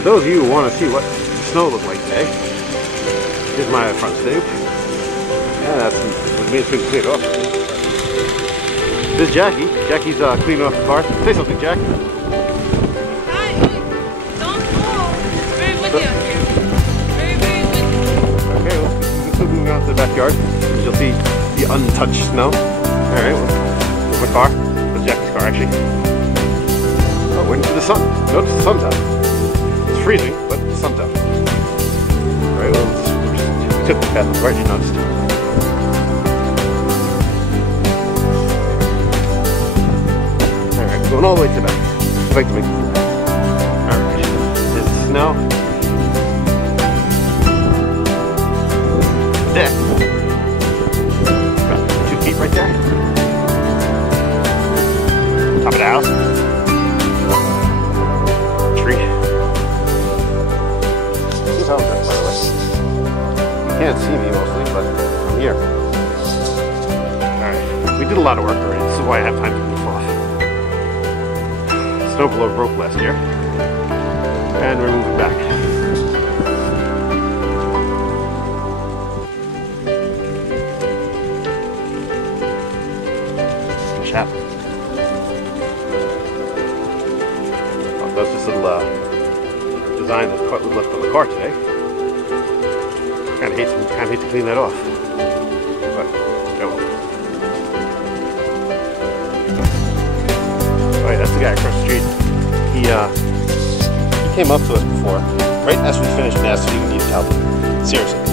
For those of you who want to see what the snow looked like today, here's my front stoop. Yeah, that's what means been cleared off. This is Jackie. Jackie's cleaning off the car. Say something, Jack. Hi, don't fall. Very windy out here. Very, very windy. Okay, well, let's keep moving out to the backyard. You'll see the untouched snow. Alright, well, here's my car. That's Jackie's car, actually. Oh, waiting for the sun. Notice the sun's out. It's freezing, but the sun's out. Alright, well, we took the path right, you noticed. Alright, going all the way to the back. I'd like to make it. Alright, there's the snow. Deck. About 2 feet right there. Top of the house. Tree. This house, by the way. You can't see me mostly, but I'm here. Alright, we did a lot of work already. This is why I have time to goof off. Snowblower broke last year. And we're moving back. Happened. Well, that's this little design that was left on the car today. Kind of hate to clean that off, but oh well. Alright, that's the guy across the street. He came up to us before, right as we finished, and asked if he needed help. Seriously.